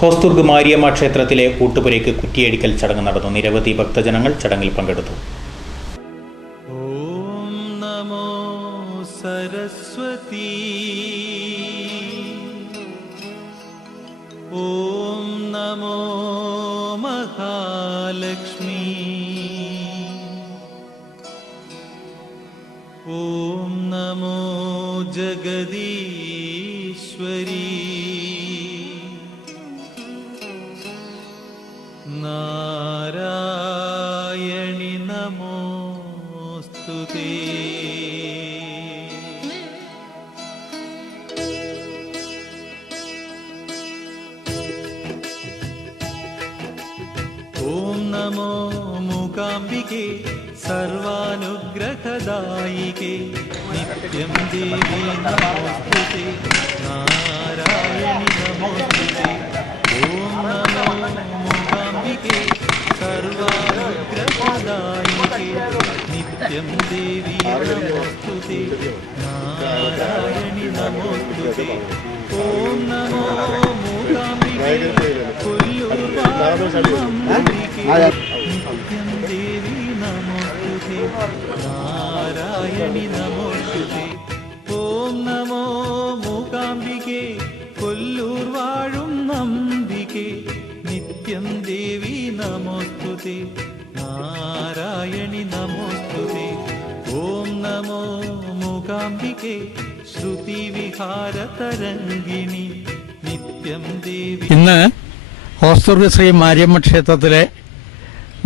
ഹോസ്ദുർഗ് മാരിയമ്മ ക്ഷേത്രത്തിലെ ഊട്ടുപുരയ്ക്ക് കുറ്റിയടിക്കൽ ചടങ്ങ് നടന്നു. നിരവധി ഭക്തജനങ്ങൾ ചടങ്ങിൽ പങ്കെടുത്തു. ഓം നമോ സരസ്വതി, ഓം നമോ മഹാലക്ഷ്മി, ഓം നമോ ജഗദീശ്വരി, നാരായണി നമോസ്തുതേ. ഓം നമോ മൂകാംബികേ സർവാനുഗ്രഹദായികേ, നിത്യം ദേവി നമോസ്തുതേ, നാരായണി നമോസ്തുതേ. ഓം നമോ മൂകാംബികേ സർവാനുഗ്രഹദായികേ, നിത്യം ദേവി നമോസ്തുതേ, നാരായണി നമോസ്തുതേ. ഓം നമോ മൂകാംബികേ നിത്യം ദേവി നമോസ്തുതേ, നാരായണി നമോസ്തുതേ. ഓം നമോ മൂകാംബികേ കൊല്ലൂർ വാഴും നമ്പികേ, നിത്യം ദേവി നമോസ്തുതേ, നാരായണി നമോസ്തുതേ. ഓം നമോ മൂകാംബികേ ശ്രുതി വിഹാര തരംഗിണി, നിത്യം ദേവി. ഇന്ന് ഹോസ്ദുർഗ് ശ്രീ മാരിയമ്മ ക്ഷേത്രത്തിലെ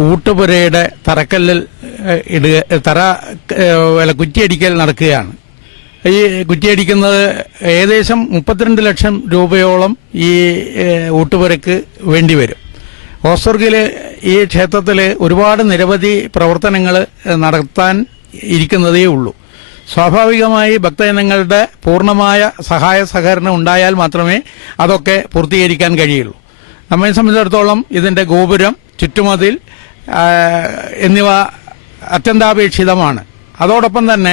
ഊട്ടുപുരയുടെ തറക്കല്ലിൽ കുറ്റിയടിക്കൽ നടക്കുകയാണ്. ഈ കുറ്റിയടിക്കുന്നത് ഏകദേശം 32 ലക്ഷം രൂപയോളം ഈ ഊട്ടുപുരയ്ക്ക് വേണ്ടിവരും. ഹോസ്ദുർഗിലെ ഈ ക്ഷേത്രത്തിൽ ഒരുപാട് നിരവധി പ്രവർത്തനങ്ങൾ നടത്താൻ ഇരിക്കുന്നതേ ഉള്ളൂ. സ്വാഭാവികമായി ഭക്തജനങ്ങളുടെ പൂർണ്ണമായ സഹായ സഹകരണം ഉണ്ടായാൽ മാത്രമേ അതൊക്കെ പൂർത്തീകരിക്കാൻ കഴിയുള്ളൂ. നമ്മെ സംബന്ധിച്ചിടത്തോളം ഇതിന്റെ ഗോപുരം, ചുറ്റുമതിൽ എന്നിവ അത്യന്താപേക്ഷിതമാണ്. അതോടൊപ്പം തന്നെ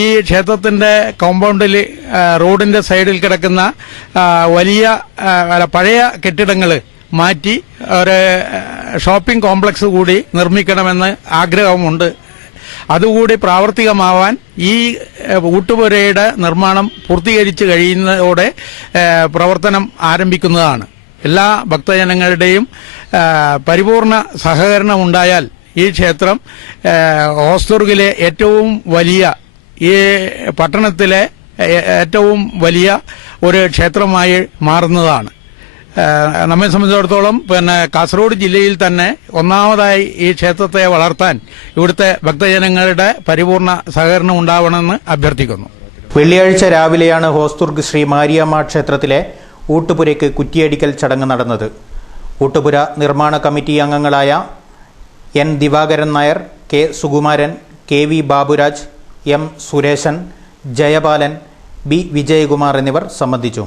ഈ ക്ഷേത്രത്തിന്റെ കോമ്പൗണ്ടിൽ റോഡിന്റെ സൈഡിൽ കിടക്കുന്ന വലിയ പഴയ കെട്ടിടങ്ങൾ മാറ്റി ഒരു ഷോപ്പിംഗ് കോംപ്ലക്സ് കൂടി നിർമ്മിക്കണമെന്ന് ആഗ്രഹമുണ്ട്. അതുകൂടി പ്രാവർത്തികമാവാൻ ഈ ഊട്ടുപുരയുടെ നിർമ്മാണം പൂർത്തീകരിച്ചു കഴിയുന്നതോടെ പ്രവർത്തനം ആരംഭിക്കുന്നതാണ്. എല്ലാ ഭക്തജനങ്ങളുടെയും പരിപൂർണ സഹകരണം ഉണ്ടായാൽ ഈ ക്ഷേത്രം ഹോസ്ദുർഗിലെ ഏറ്റവും വലിയ, ഈ പട്ടണത്തിലെ ഏറ്റവും വലിയ ഒരു ക്ഷേത്രമായി മാറുന്നതാണ്. നമ്മെ സംബന്ധിച്ചിടത്തോളം കാസർഗോഡ് ജില്ലയിൽ തന്നെ ഒന്നാമതായി ഈ ക്ഷേത്രത്തെ വളർത്താൻ ഇവിടുത്തെ ഭക്തജനങ്ങളുടെ പരിപൂർണ സഹകരണം ഉണ്ടാവണമെന്ന് അഭ്യർത്ഥിക്കുന്നു. വെള്ളിയാഴ്ച രാവിലെയാണ് ഹോസ്ദുർഗ് ശ്രീ മാരിയമ്മ ക്ഷേത്രത്തിലെ ഊട്ടുപുരയ്ക്ക് കുറ്റിയടിക്കൽ ചടങ്ങ് നടന്നത്. ഊട്ടുപുര നിർമ്മാണ കമ്മിറ്റി അംഗങ്ങളായ N Divakaran Nair, K Sukumaran, K V Baburaj, M Suresan, Jayapalan, B Vijayakumar എന്നിവർ സംബന്ധിച്ചു.